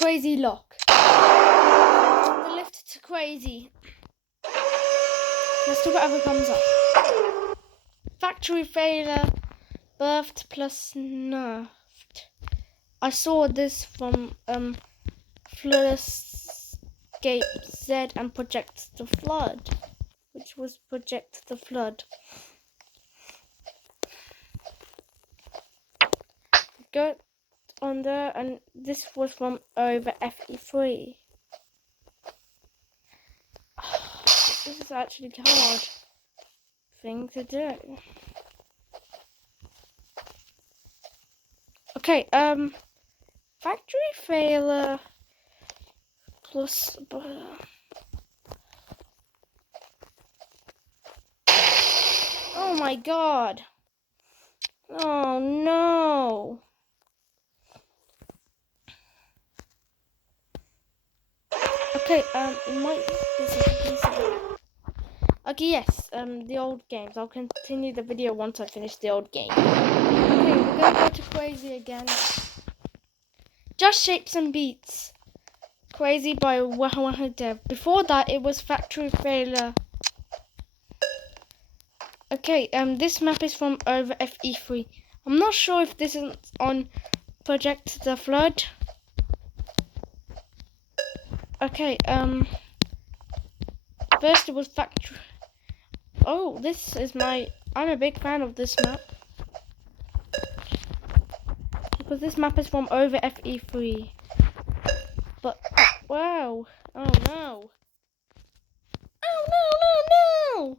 Crazy lock. The lift to crazy. Let's see whatever comes up. Factory failure. Birthed plus nerfed. I saw this from Freaske Z and Project the Flood, which was Project the Flood. Go on there, and this was from over FE3. This is actually a hard thing to do. Okay, factory failure plus oh my god. Oh no. Okay, it might be okay, yes, the old games. I'll continue the video once I finish the old game. Okay, we're gonna go to crazy again. Just Shapes and Beats. Crazy by Wahoo Dev. Before that, it was Factory Failure. Okay, this map is from over FE3. I'm not sure if this is on Project the Flood. Okay, first it was Factory. Oh, this is I'm a big fan of this map. Because this map is from over FE3. But, wow. Oh no. Oh no, no, no!